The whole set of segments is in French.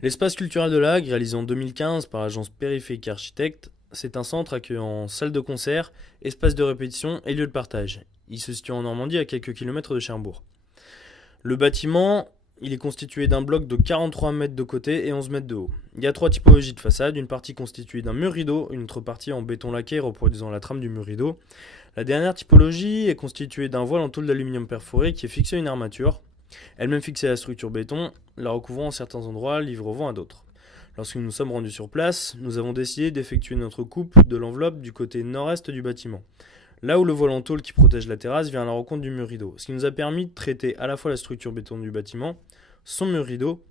L'espace culturel de la Hague, réalisé en 2015 par l'agence Périphérique Architecte, c'est un centre accueillant salle de concert, espace de répétition et lieu de partage. Il se situe en Normandie à quelques kilomètres de Cherbourg. Le bâtiment, il est constitué d'un bloc de 43 mètres de côté et 11 mètres de haut. Il y a trois typologies de façade, une partie constituée d'un mur rideau, une autre partie en béton laqué reproduisant la trame du mur rideau. La dernière typologie est constituée d'un voile en tôle d'aluminium perforé qui est fixé à une armature, elle-même fixée à la structure béton, la recouvrant en certains endroits, livrant au vent à d'autres. Lorsque nous nous sommes rendus sur place, nous avons décidé d'effectuer notre coupe de l'enveloppe du côté nord-est du bâtiment. Là où le voile en tôle qui protège la terrasse vient à la rencontre du mur rideau, ce qui nous a permis de traiter à la fois la structure béton du bâtiment, son mur rideau,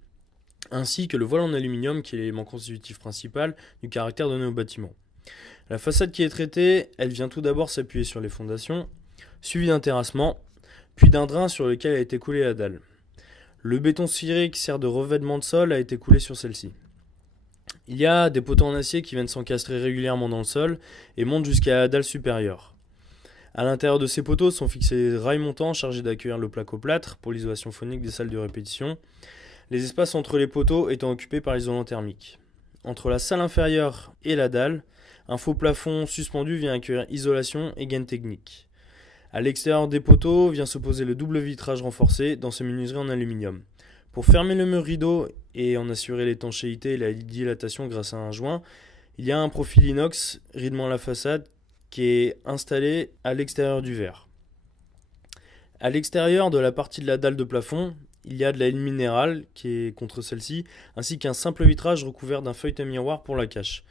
ainsi que le voile en aluminium qui est l'élément constitutif principal du caractère donné au bâtiment. La façade qui est traitée, elle vient tout d'abord s'appuyer sur les fondations, suivi d'un terrassement, puis d'un drain sur lequel a été coulée la dalle. Le béton ciré qui sert de revêtement de sol a été coulé sur celle-ci. Il y a des poteaux en acier qui viennent s'encastrer régulièrement dans le sol et montent jusqu'à la dalle supérieure. À l'intérieur de ces poteaux sont fixés des rails montants chargés d'accueillir le placo-plâtre pour l'isolation phonique des salles de répétition, les espaces entre les poteaux étant occupés par l'isolant thermique. Entre la salle inférieure et la dalle, un faux plafond suspendu vient accueillir isolation et gaine technique. À l'extérieur des poteaux vient se poser le double vitrage renforcé dans ses menuiseries en aluminium. Pour fermer le mur rideau et en assurer l'étanchéité et la dilatation grâce à un joint, il y a un profil inox rythmant la façade qui est installé à l'extérieur du verre. À l'extérieur de la partie de la dalle de plafond, il y a de la laine minérale qui est contre celle-ci, ainsi qu'un simple vitrage recouvert d'un feuilleté miroir pour la cache.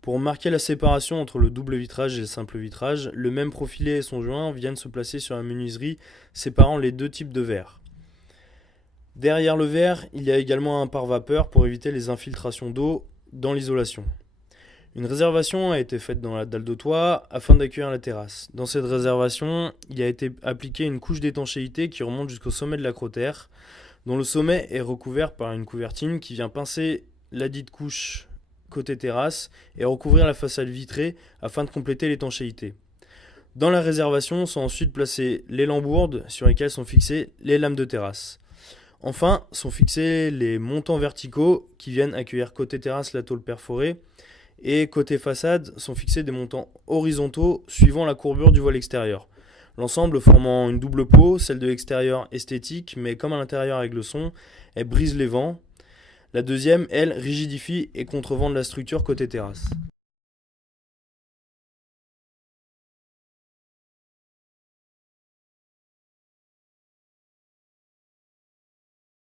Pour marquer la séparation entre le double vitrage et le simple vitrage, le même profilé et son joint viennent se placer sur la menuiserie séparant les deux types de verre. Derrière le verre, il y a également un pare-vapeur pour éviter les infiltrations d'eau dans l'isolation. Une réservation a été faite dans la dalle de toit afin d'accueillir la terrasse. Dans cette réservation, il a été appliqué une couche d'étanchéité qui remonte jusqu'au sommet de l'acrotère, dont le sommet est recouvert par une couvertine qui vient pincer la dite couche côté terrasse et recouvrir la façade vitrée afin de compléter l'étanchéité. Dans la réservation sont ensuite placées les lambourdes sur lesquelles sont fixées les lames de terrasse. Enfin, sont fixés les montants verticaux qui viennent accueillir côté terrasse la tôle perforée et côté façade sont fixés des montants horizontaux suivant la courbure du voile extérieur. L'ensemble formant une double peau, celle de l'extérieur esthétique, mais comme à l'intérieur avec le son, elle brise les vents. La deuxième, elle, rigidifie et contrevente la structure côté terrasse.